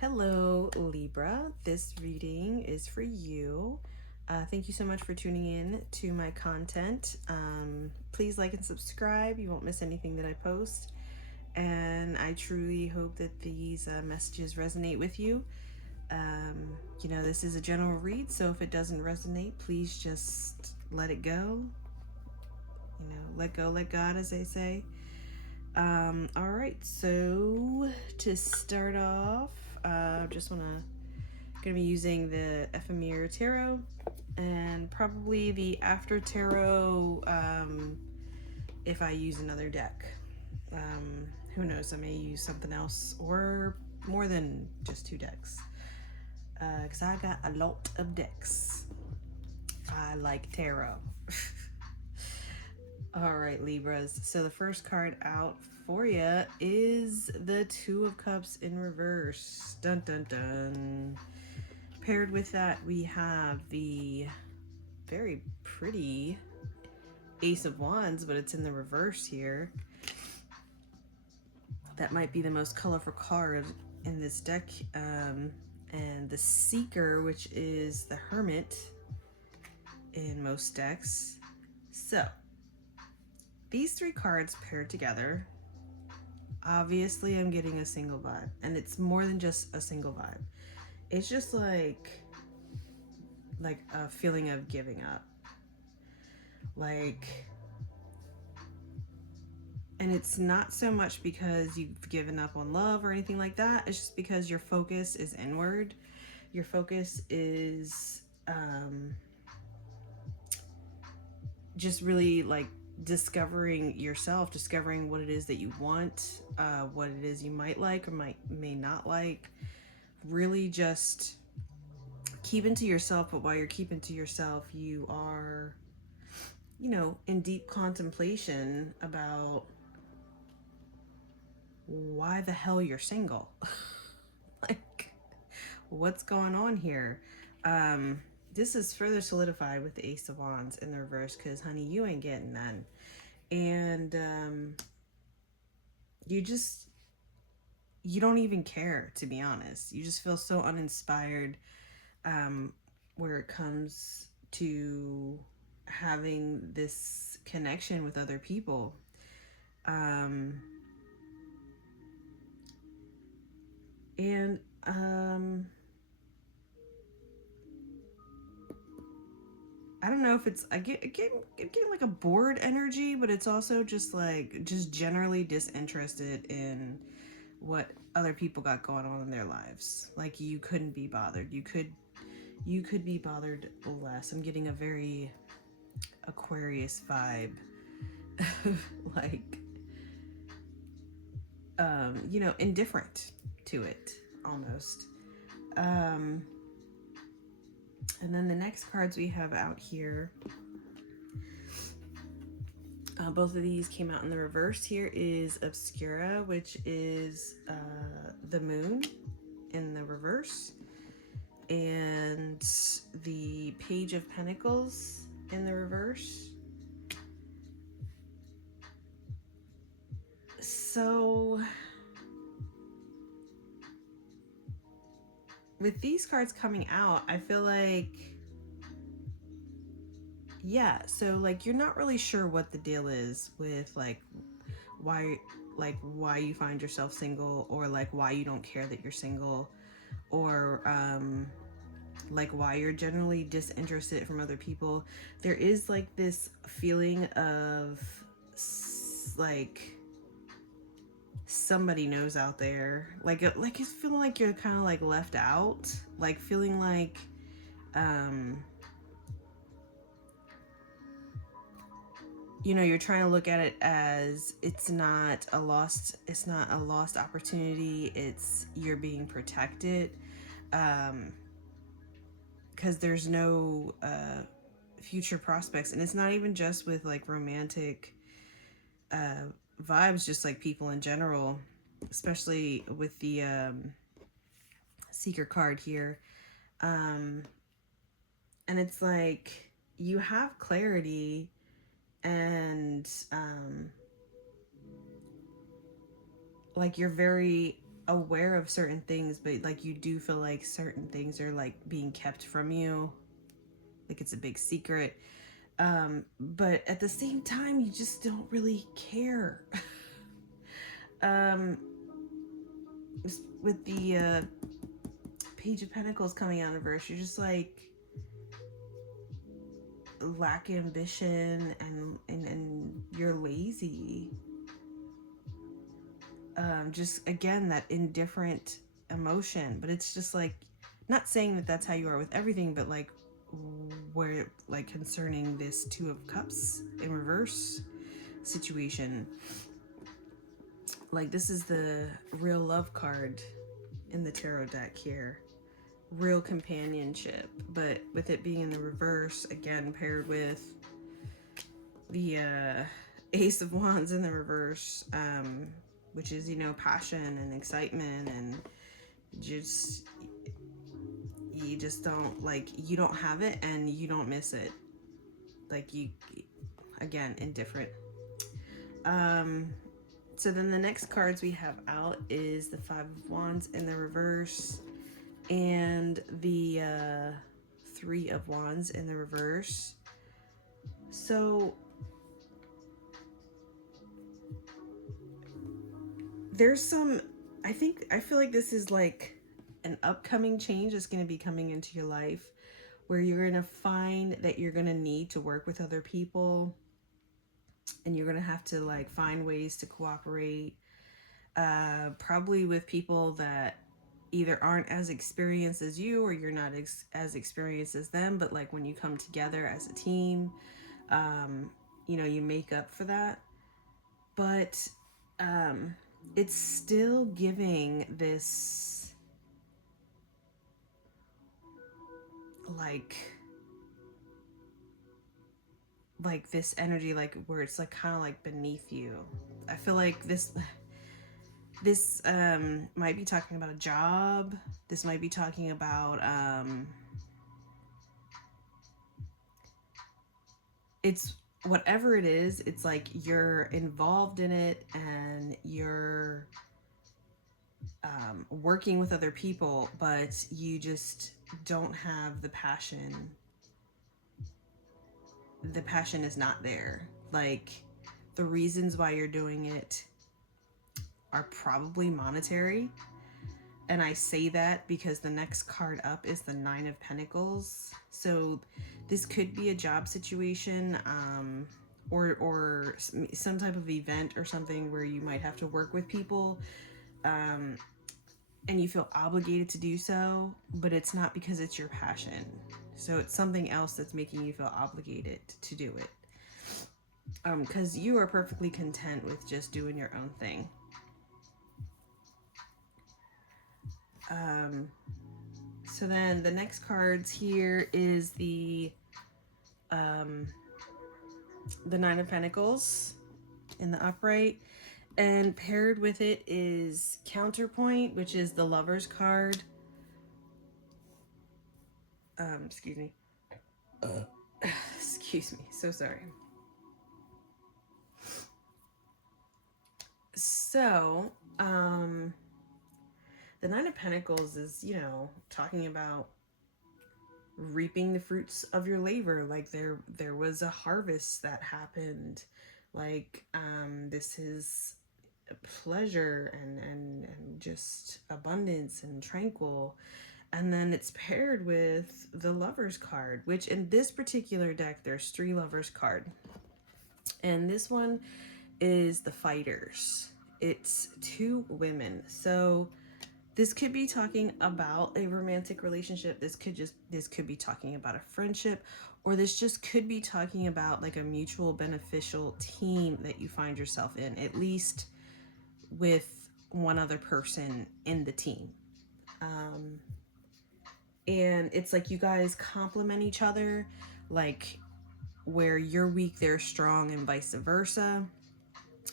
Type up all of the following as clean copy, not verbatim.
Hello, Libra. This reading is for you. Thank you so much for tuning in to my content. Please like and subscribe. You won't miss anything that I post. And I truly hope that these messages resonate with you. This is a general read, so if it doesn't resonate, please just let it go. Let go, let God, as they say. All right, so to start off, just gonna be using the Ephemera Tarot and probably the After Tarot if I use another deck. Who knows? I may use something else or more than just two decks because I got a lot of decks. I like tarot. All right, Libras. So the first card out for you is the Two of Cups in reverse. Dun dun dun. Paired with that, we have the very pretty Ace of Wands, but it's in the reverse here. That might be the most colorful card in this deck. And the Seeker, which is the Hermit in most decks. So these three cards paired together, obviously I'm getting a single vibe, and it's more than just a single vibe. It's just like a feeling of giving up. And it's not so much because you've given up on love or anything like that. It's just because your focus is inward. Your focus is just really discovering yourself, discovering what it is that you want, what it is you might like or may not like. Really just keeping to yourself, but while you're keeping to yourself, you are, in deep contemplation about why the hell you're single. What's going on here? This is further solidified with the Ace of Wands in the reverse because, honey, you ain't getting none. And you don't even care, to be honest. You just feel so uninspired where it comes to having this connection with other people. I don't know if it's I get like a bored energy, but it's also just generally disinterested in what other people got going on in their lives. Like, you couldn't be bothered. You could be bothered less. I'm getting a very Aquarius vibe. Indifferent to it almost. And then the next cards we have out here, both of these came out in the reverse. Here is Obscura, which is the moon in the reverse, and the Page of Pentacles in the reverse. So with these cards coming out, I feel so you're not really sure what the deal is with why you find yourself single, or why you don't care that you're single, or why you're generally disinterested from other people. There is this feeling of somebody knows out there, it's feeling like you're kind of left out, feeling you're trying to look at it as it's not a lost opportunity. It's you're being protected because there's no future prospects. And it's not even just with romantic vibes, just people in general, especially with the Seeker card here. And it's you have clarity, and you're very aware of certain things, but like you do feel like certain things are like being kept from you, like it's a big secret. But at the same time, you just don't really care. um, with the Page of Pentacles coming out in reverse, you're just like lack ambition and you're lazy. Just again, that indifferent emotion, but it's just like, not saying that that's how you are with everything, but like where like concerning this Two of Cups in reverse situation, like this is the real love card in the tarot deck here, real companionship, but with it being in the reverse, again paired with the Ace of Wands in the reverse, which is, you know, passion and excitement, and just you just don't like, you don't have it and you don't miss it, like you, again, indifferent. So then the next cards we have out is the Five of Wands in the reverse and the Three of Wands in the reverse. So there's some, I feel like this is like an upcoming change that's going to be coming into your life, where you're going to find that you're going to need to work with other people, and you're going to have to like find ways to cooperate, probably with people that either aren't as experienced as you, or you're not as experienced as them, but like when you come together as a team, you know, you make up for that. But it's still giving this like this energy, like where it's like kind of like beneath you. I feel like this might be talking about a job. This might be talking about it's whatever it is, it's like you're involved in it and you're working with other people, but you just don't have the passion. The passion is not there. Like the reasons why you're doing it are probably monetary. And I say that because the next card up is the Nine of Pentacles. So this could be a job situation, or some type of event or something where you might have to work with people, and you feel obligated to do so, but it's not because it's your passion. So it's something else that's making you feel obligated to do it. Because you are perfectly content with just doing your own thing. So then the next cards here is the Nine of Pentacles in the upright, and paired with it is Counterpoint, which is the Lover's card. Excuse me. Excuse me. So sorry. So, the Nine of Pentacles is, you know, talking about reaping the fruits of your labor. Like there was a harvest that happened. Like, this is pleasure and just abundance and tranquil. And then it's paired with the Lover's card, which in this particular deck, there's 3 Lovers card. And this one is the Fighters. It's 2 women. So this could be talking about a romantic relationship. This could be talking about a friendship, or this just could be talking about like a mutual beneficial team that you find yourself in, at least with one other person in the team. And it's like you guys complement each other, like where you're weak, they're strong, and vice versa.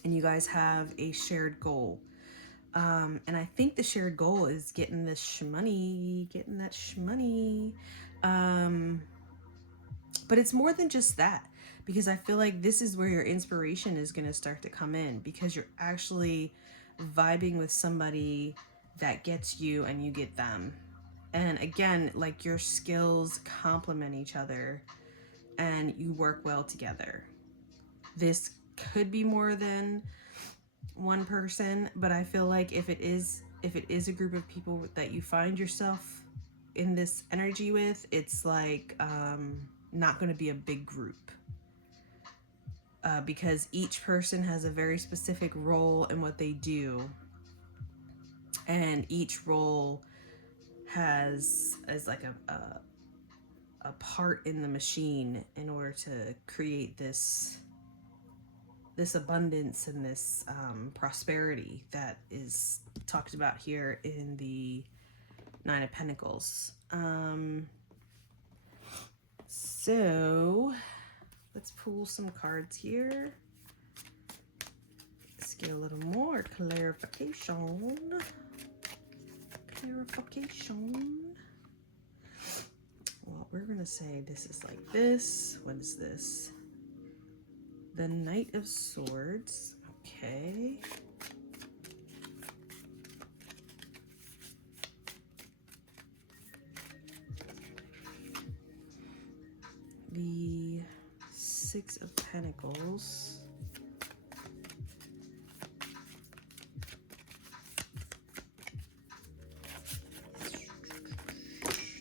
And you guys have a shared goal. And I think the shared goal is getting that shmoney. But it's more than just that, because I feel like this is where your inspiration is going to start to come in, because you're actually vibing with somebody that gets you and you get them. And again, like your skills complement each other and you work well together. This could be more than one person, but I feel like if it is a group of people that you find yourself in this energy with, it's like not going to be a big group, because each person has a very specific role in what they do, and each role has as like a part in the machine in order to create this abundance and this prosperity that is talked about here in the Nine of Pentacles. So let's pull some cards here. Let's get a little more clarification. Well, we're gonna say this is like this. What is this? The Knight of Swords. Okay. The Six of Pentacles.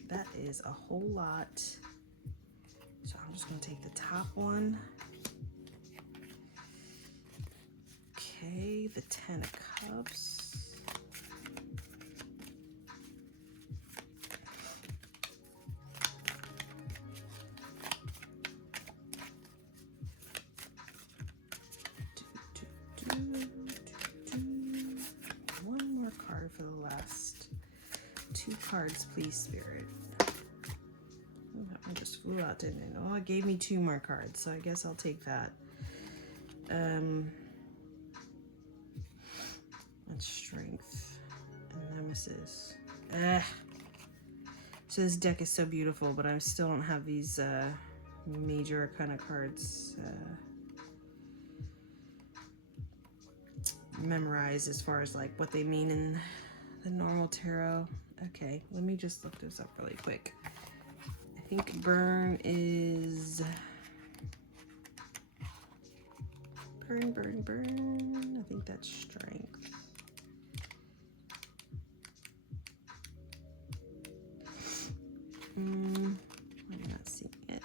That is a whole lot. So I'm just going to take the top one. Okay, the Ten of Cups. One more card for the last two cards, please, Spirit. Oh, that one just flew out, didn't it? Oh, it gave me two more cards, so I guess I'll take that. And Strength and Nemesis. So this deck is so beautiful, but I still don't have these major arcana cards memorized as far as like what they mean in the normal tarot. Okay, let me just look this up really quick. I think burn is burn. I think that's strength. I'm not seeing it.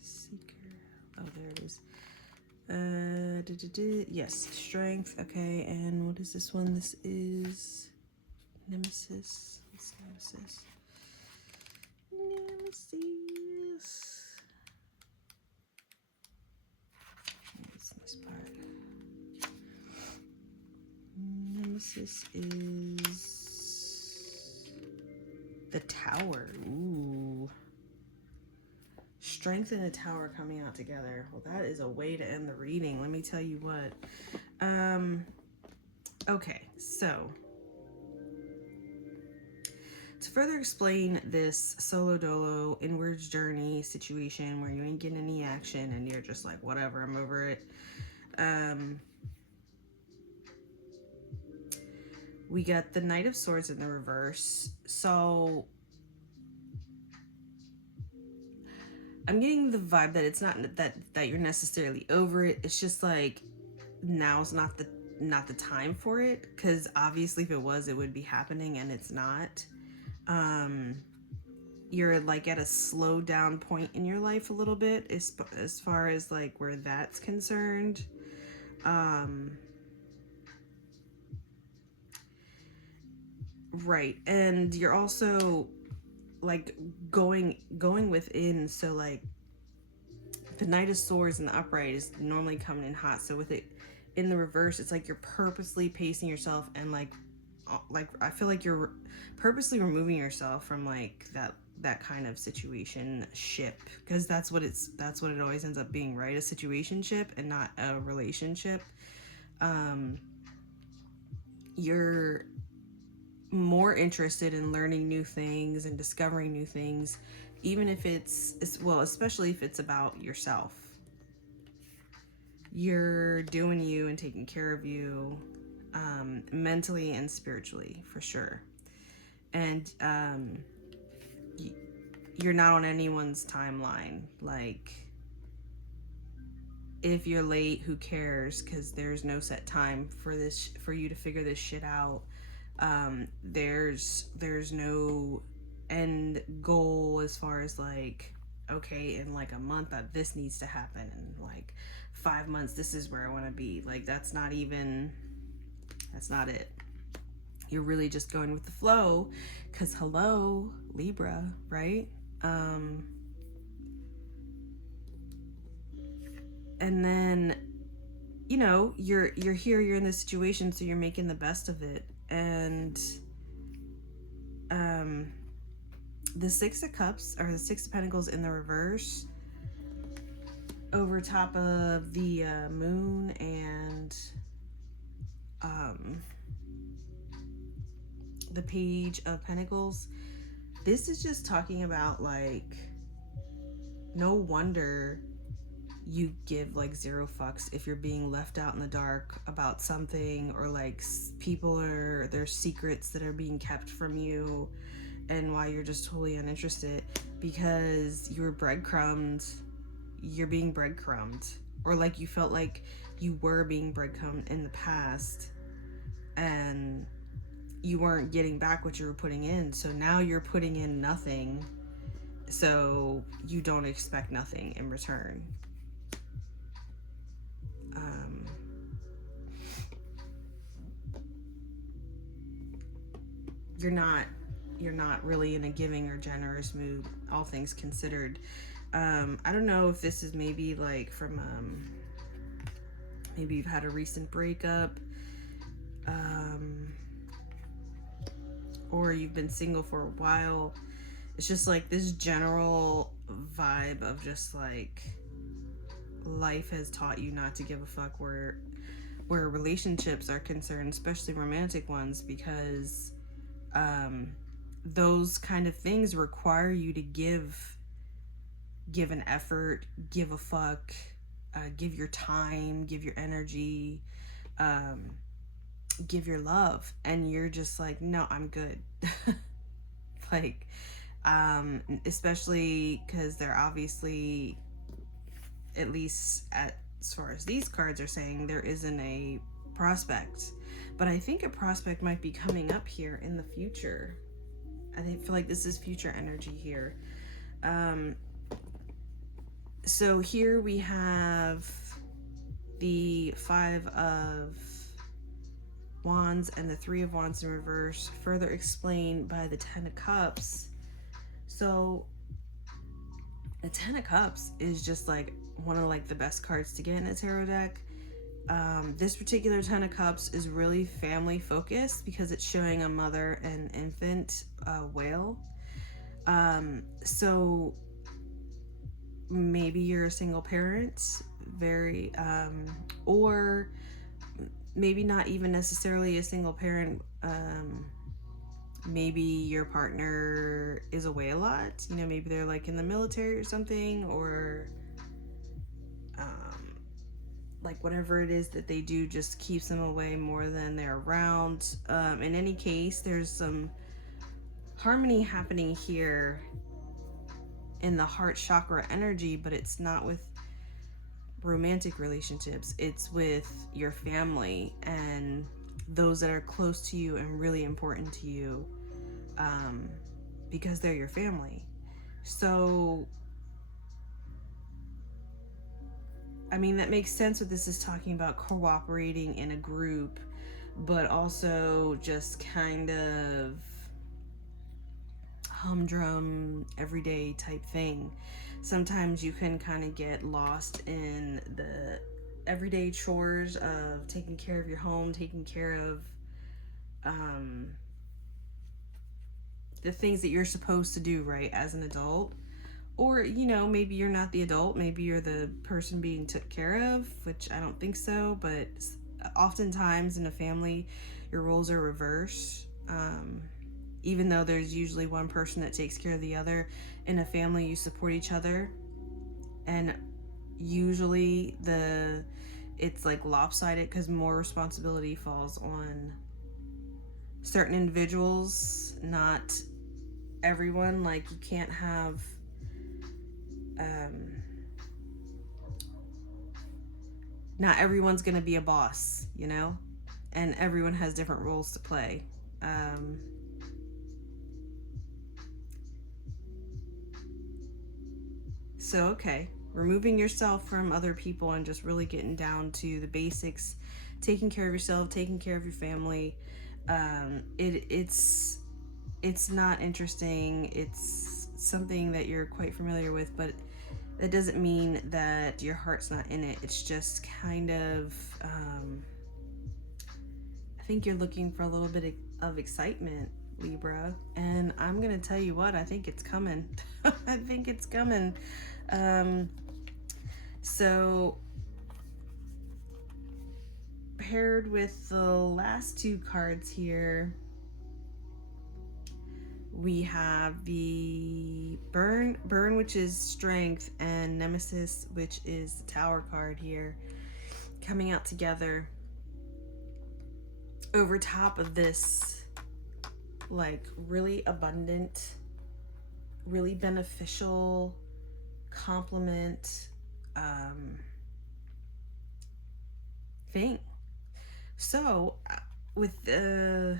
Seeker. Oh, there it is. Yes, strength. Okay, and what is this one? This is Nemesis. What's Nemesis? This part. Nemesis is the Tower. Ooh. Strength and a Tower coming out together. Well, that is a way to end the reading. Let me tell you what. Okay, so to further explain this solo dolo inwards journey situation where you ain't getting any action and you're just like, whatever, I'm over it. We got the Knight of Swords in the reverse. So I'm getting the vibe that it's not that you're necessarily over it. It's just like now's not the time for it, because obviously if it was, it would be happening, and it's not. You're like at a slow down point in your life a little bit as far as like where that's concerned. Right, and you're also like going within. So like the Knight of Swords in the upright is normally coming in hot, so with it in the reverse, it's like you're purposely pacing yourself, and like I feel like you're purposely removing yourself from like that kind of situation ship, because that's what it always ends up being, right? A situationship and not a relationship. You're more interested in learning new things and discovering new things, even if it's well, especially if it's about yourself. you're doing you and taking care of you, mentally and spiritually, for sure. And you're not on anyone's timeline. Like, if you're late, who cares? Because there's no set time for this, for you to figure this shit out. There's no end goal as far as like, okay, in like a month that this needs to happen, and like 5 months this is where I want to be. Like, that's not it. You're really just going with the flow, because hello, Libra, right? And then, you know, you're here, you're in this situation, so you're making the best of it. And the Six of Cups, or the Six of Pentacles in the reverse, over top of the moon, and the Page of Pentacles, this is just talking about, like, no wonder you give like zero fucks if you're being left out in the dark about something, or like people are, there's secrets that are being kept from you, and why you're just totally uninterested because you were breadcrumbed. You're being breadcrumbed, or like you felt like you were being breadcrumbed in the past, and you weren't getting back what you were putting in. So now you're putting in nothing, so you don't expect nothing in return. You're not really in a giving or generous mood, all things considered. I don't know if this is maybe like from maybe you've had a recent breakup, or you've been single for a while. It's just like this general vibe of just like life has taught you not to give a fuck where relationships are concerned, especially romantic ones, because those kind of things require you to give an effort, give a fuck, give your time, give your energy, give your love, and you're just like, no, I'm good. Like, especially because they're obviously, at least as far as these cards are saying, there isn't a prospect, but I think a prospect might be coming up here in the future. I feel like this is future energy here. So here we have the Five of Wands and the Three of Wands in reverse, further explained by the Ten of Cups. So the Ten of Cups is just like one of like the best cards to get in a tarot deck. This particular Ten of Cups is really family focused because it's showing a mother and infant whale. So maybe you're a single parent, very, or maybe not even necessarily a single parent. Maybe your partner is away a lot. You know, maybe they're like in the military or something, or like whatever it is that they do just keeps them away more than they're around. In any case, there's some harmony happening here in the heart chakra energy, but it's not with romantic relationships. It's with your family and those that are close to you and really important to you, because they're your family. So I mean, that makes sense what this is talking about, cooperating in a group, but also just kind of humdrum, everyday type thing. Sometimes you can kind of get lost in the everyday chores of taking care of your home, taking care of the things that you're supposed to do, right, as an adult. Or, you know, maybe you're not the adult, maybe you're the person being took care of, which I don't think so, but oftentimes in a family, your roles are reversed. Even though there's usually one person that takes care of the other, in a family you support each other, and usually the it's like lopsided because more responsibility falls on certain individuals, not everyone. Like, you can't have not everyone's gonna be a boss, you know, and everyone has different roles to play. So okay, removing yourself from other people and just really getting down to the basics, taking care of yourself, taking care of your family. It's not interesting. It's something that you're quite familiar with, but that doesn't mean that your heart's not in it. It's just kind of, I think you're looking for a little bit of excitement, Libra. And I'm going to tell you what, I think it's coming. I think it's coming. So, paired with the last two cards here, we have the burn, which is strength, and nemesis, which is the tower card here, coming out together over top of this, like, really abundant, really beneficial compliment thing. So with this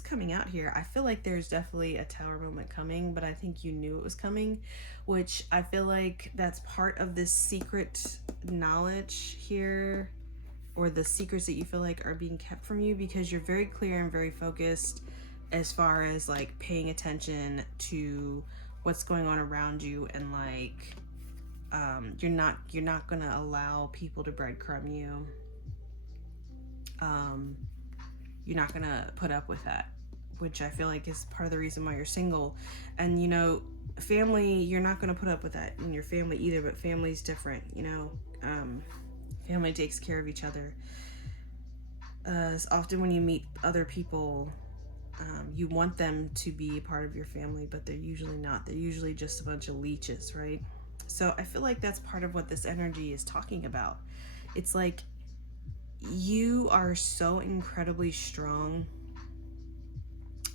coming out here, I feel like there's definitely a tower moment coming, but I think you knew it was coming, which I feel like that's part of this secret knowledge here, or the secrets that you feel like are being kept from you, because you're very clear and very focused as far as like paying attention to what's going on around you, and like you're not gonna allow people to breadcrumb you. You're not gonna put up with that, which I feel like is part of the reason why you're single. And you know, family, you're not gonna put up with that in your family either, but family's different, you know. Family takes care of each other. Often when you meet other people, you want them to be part of your family, but they're usually not. They're usually just a bunch of leeches, right? So I feel like that's part of what this energy is talking about. It's like you are so incredibly strong,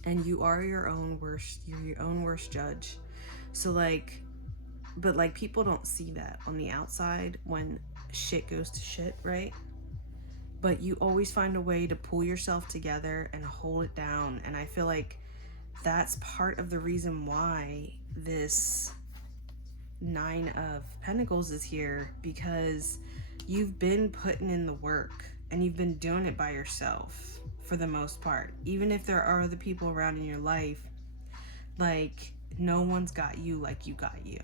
and you are your own worst judge. So like, but like, people don't see that on the outside when shit goes to shit, right? But you always find a way to pull yourself together and hold it down. And I feel like that's part of the reason why this Nine of Pentacles is here, because you've been putting in the work and you've been doing it by yourself for the most part. Even if there are other people around in your life, like, no one's got you like you got you.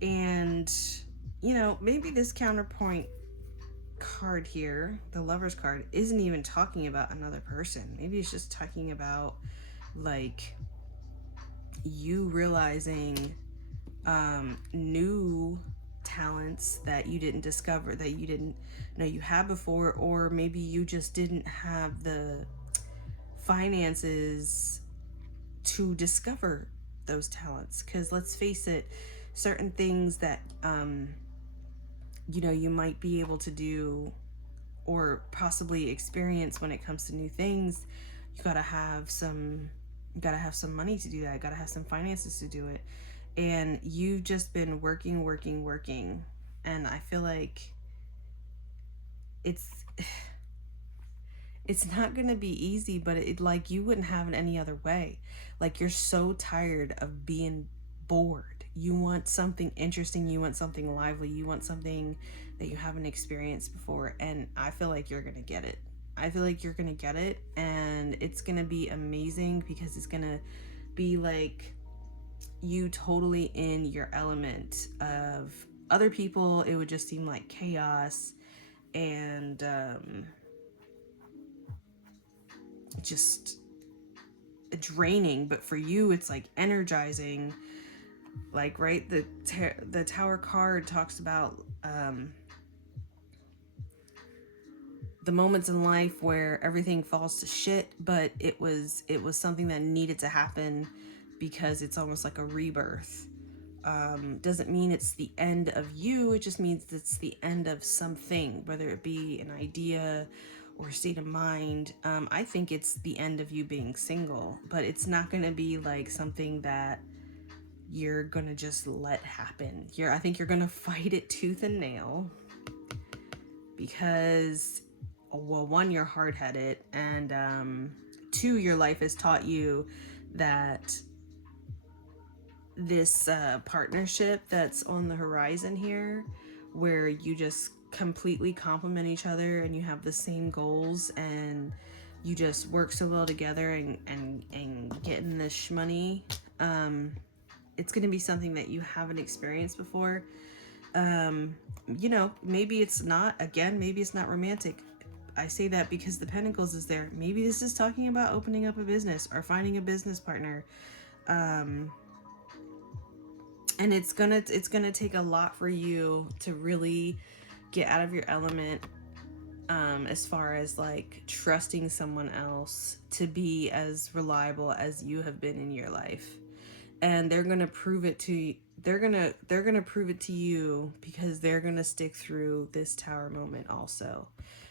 And you know, maybe this counterpoint card here, the Lover's card, isn't even talking about another person. Maybe it's just talking about like you realizing new talents that you didn't discover, that you didn't know you had before, or maybe you just didn't have the finances to discover those talents. Because let's face it, certain things that you know, you might be able to do or possibly experience when it comes to new things, you gotta have some money to do that. You gotta have some finances to do it. And you've just been working, and I feel like it's not gonna be easy, but it, like, you wouldn't have it any other way. Like, you're so tired of being bored. You want something interesting, you want something lively, you want something that you haven't experienced before, and I feel like you're gonna get it. I feel like you're gonna get it, and it's gonna be amazing, because it's gonna be like you totally in your element. Of other people, it would just seem like chaos and just draining, but for you it's like energizing. Like, right, the Tower card talks about the moments in life where everything falls to shit, but it was something that needed to happen, because it's almost like a rebirth. Doesn't mean it's the end of you. It just means it's the end of something, whether it be an idea or state of mind. I think it's the end of you being single, but it's not going to be like something that you're going to just let happen. I think you're going to fight it tooth and nail because, well, one, you're hard-headed, and two, your life has taught you that this partnership that's on the horizon here, where you just completely complement each other and you have the same goals and you just work so well together and getting this money, it's going to be something that you haven't experienced before. Maybe it's not, again, maybe it's not romantic. I say that because the Pentacles is there. Maybe this is talking about opening up a business or finding a business partner. And it's gonna take a lot for you to really get out of your element, as far as like trusting someone else to be as reliable as you have been in your life. And they're gonna prove it to they're gonna prove it to you, because they're gonna stick through this Tower moment also.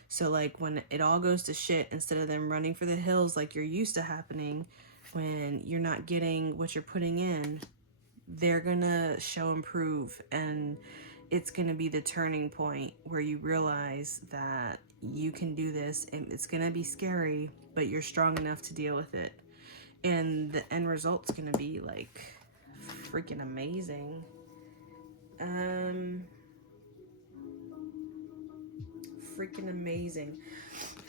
So like when it all goes to shit, instead of them running for the hills like you're used to happening, when you're not getting what you're putting in, they're gonna show and prove, and it's gonna be the turning point where you realize that you can do this, and it's gonna be scary, but you're strong enough to deal with it, and the end result's gonna be like freaking amazing. Freaking amazing.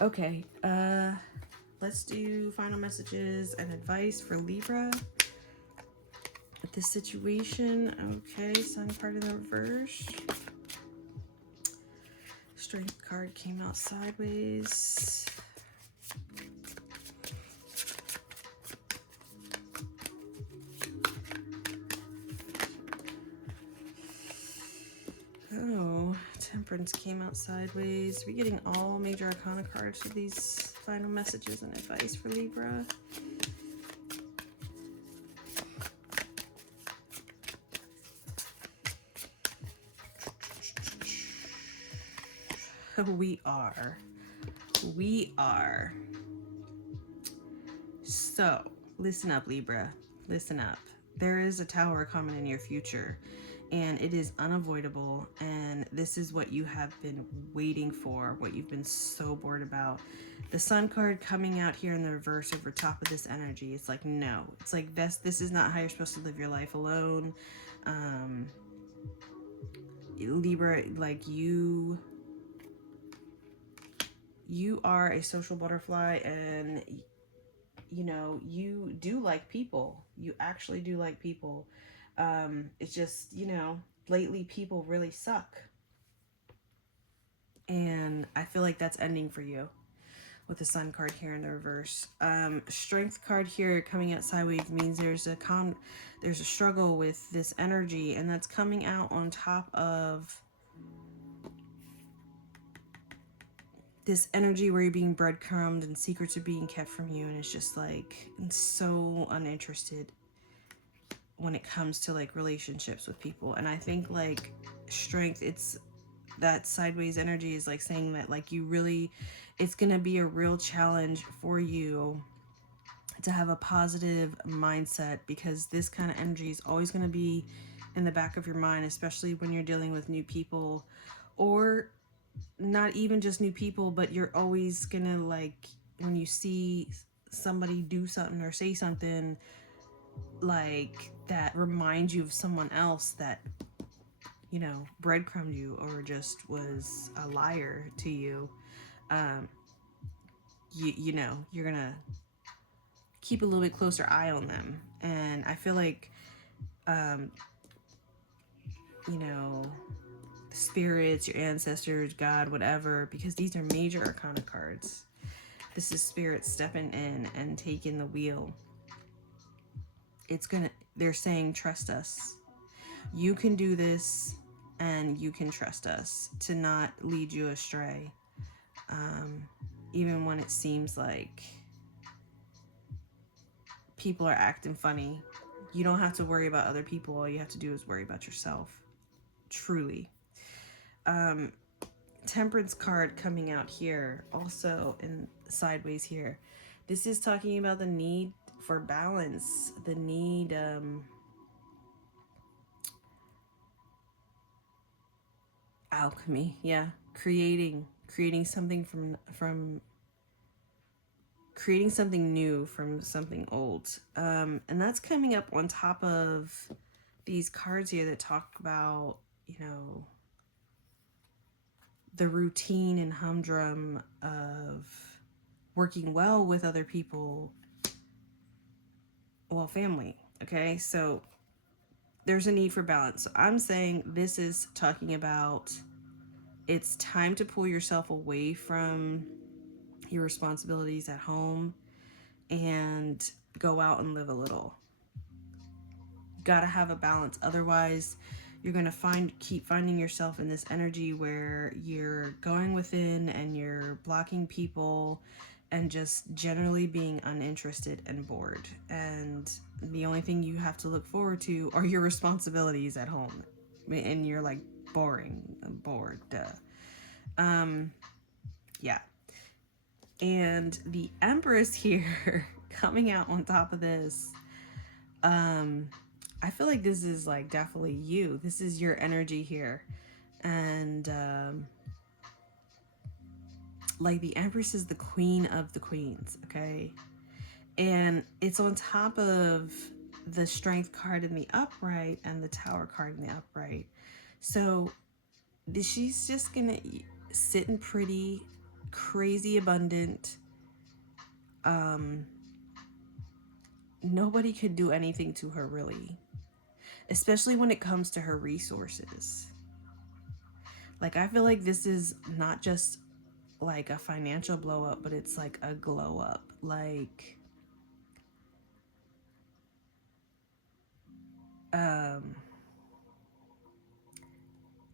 Okay, let's do final messages and advice for Libra with this situation. Okay, Sun card in the reverse. Strength card came out sideways. Oh, Temperance came out sideways. We're getting all major arcana cards for these final messages and advice for Libra. We are. So, listen up, Libra. Listen up. There is a tower coming in your future, and it is unavoidable, and this is what you have been waiting for, what you've been so bored about. The Sun card coming out here in the reverse over top of this energy, it's like, no. It's like, this is not how you're supposed to live your life alone. Libra, like, you are a social butterfly, and you do like people. You actually do like people. It's just, lately people really suck. And I feel like that's ending for you with the Sun card here in the reverse. Strength card here coming out sideways means there's a struggle with this energy, and that's coming out on top of this energy where you're being breadcrumbed and secrets are being kept from you, and it's just like so uninterested when it comes to like relationships with people. And I think like strength, it's that sideways energy is like saying that like it's gonna be a real challenge for you to have a positive mindset, because this kind of energy is always going to be in the back of your mind, especially when you're dealing with new people, or not even just new people, but you're always gonna, like, when you see somebody do something or say something like that reminds you of someone else that breadcrumbed you or just was a liar to you, you're gonna keep a little bit closer eye on them. And I feel like spirits, your ancestors, God, whatever, because these are major arcana cards. This is spirit stepping in and taking the wheel. They're saying, trust us. You can do this, and you can trust us to not lead you astray. Even when it seems like people are acting funny, You don't have to worry about other people. All you have to do is worry about yourself. Truly. Temperance card coming out here, also in sideways here. This is talking about the need for balance, the need, alchemy, yeah, creating something from creating something new from something old. And that's coming up on top of these cards here that talk about, you know, the routine and humdrum of working well with other people, well, family. Okay, so there's a need for balance. So I'm saying this is talking about it's time to pull yourself away from your responsibilities at home and go out and live a little. Gotta have a balance. Otherwise, you're gonna keep finding yourself in this energy where you're going within and you're blocking people and just generally being uninterested and bored. And the only thing you have to look forward to are your responsibilities at home. And you're like bored. Yeah. And the Empress here coming out on top of this. I feel like this is like definitely you. This is your energy here. And like the Empress is the queen of the queens, okay? And it's on top of the Strength card in the upright and the Tower card in the upright. So she's just gonna sit in pretty, crazy abundant. Nobody could do anything to her, really, especially when it comes to her resources. Like, I feel like this is not just like a financial blow up, but it's like a glow up. Like,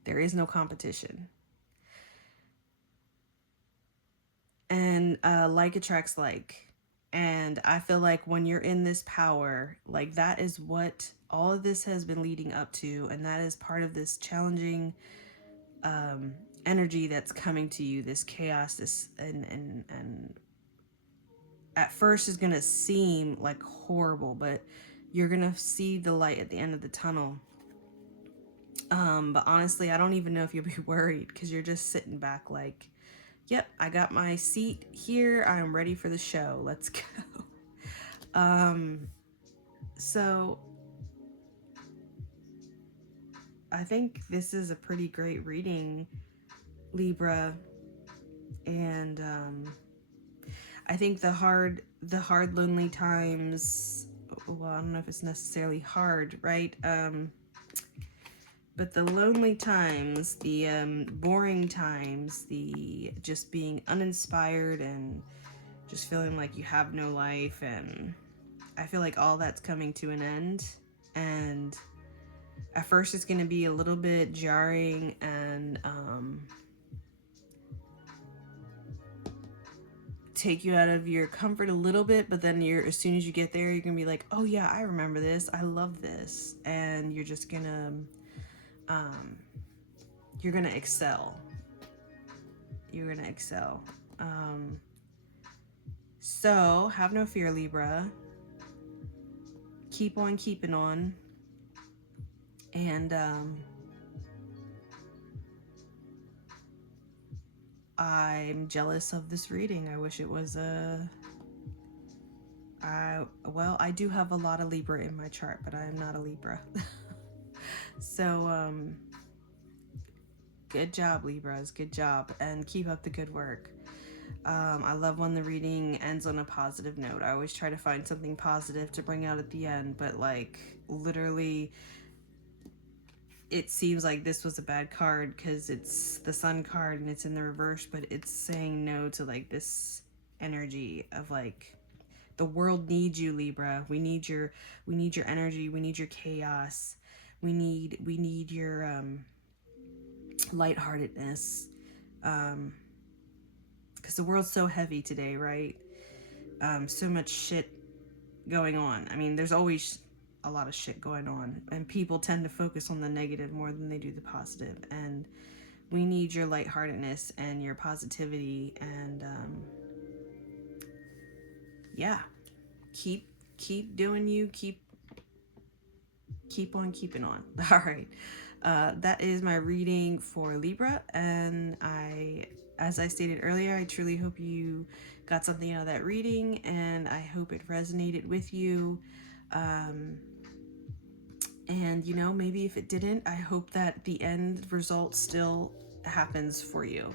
there is no competition. And like attracts like. And I feel like when you're in this power, like that is what all of this has been leading up to. And that is part of this challenging energy that's coming to you, this chaos, this and at first is gonna seem like horrible, but you're gonna see the light at the end of the tunnel. But honestly, I don't even know if you'll be worried because you're just sitting back like, yep, I got my seat here. I'm ready for the show. Let's go. So I think this is a pretty great reading, Libra. And I think the hard lonely times, well, I don't know if it's necessarily hard, right? But the lonely times, the boring times, the just being uninspired and just feeling like you have no life, and I feel like all that's coming to an end. And at first it's going to be a little bit jarring and take you out of your comfort a little bit, but then as soon as you get there, you're gonna be like, oh yeah, I remember this, I love this, and you're just gonna you're gonna excel. So have no fear, Libra. Keep on keeping on. And I'm jealous of this reading. I wish it was well, I do have a lot of Libra in my chart, but I am not a Libra. So good job, Libras. Good job, and keep up the good work. I love when the reading ends on a positive note. I always try to find something positive to bring out at the end, but like literally it seems like this was a bad card because it's the Sun card and it's in the reverse, but it's saying no to like this energy of like the world needs you, Libra. We need your energy. We need your chaos. We need your lightheartedness. Because the world's so heavy today, right? So much shit going on. I mean, there's always a lot of shit going on, and people tend to focus on the negative more than they do the positive. And we need your lightheartedness and your positivity, and yeah, keep doing you, keep on keeping on. All right, that is my reading for Libra, and as I stated earlier, I truly hope you got something out of that reading, and I hope it resonated with you. And you know, maybe if it didn't, I hope that the end result still happens for you.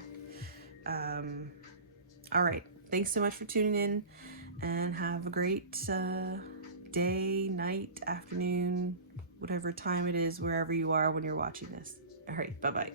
All right, thanks so much for tuning in, and have a great day, night, afternoon, whatever time it is, wherever you are when you're watching this. All right, bye bye.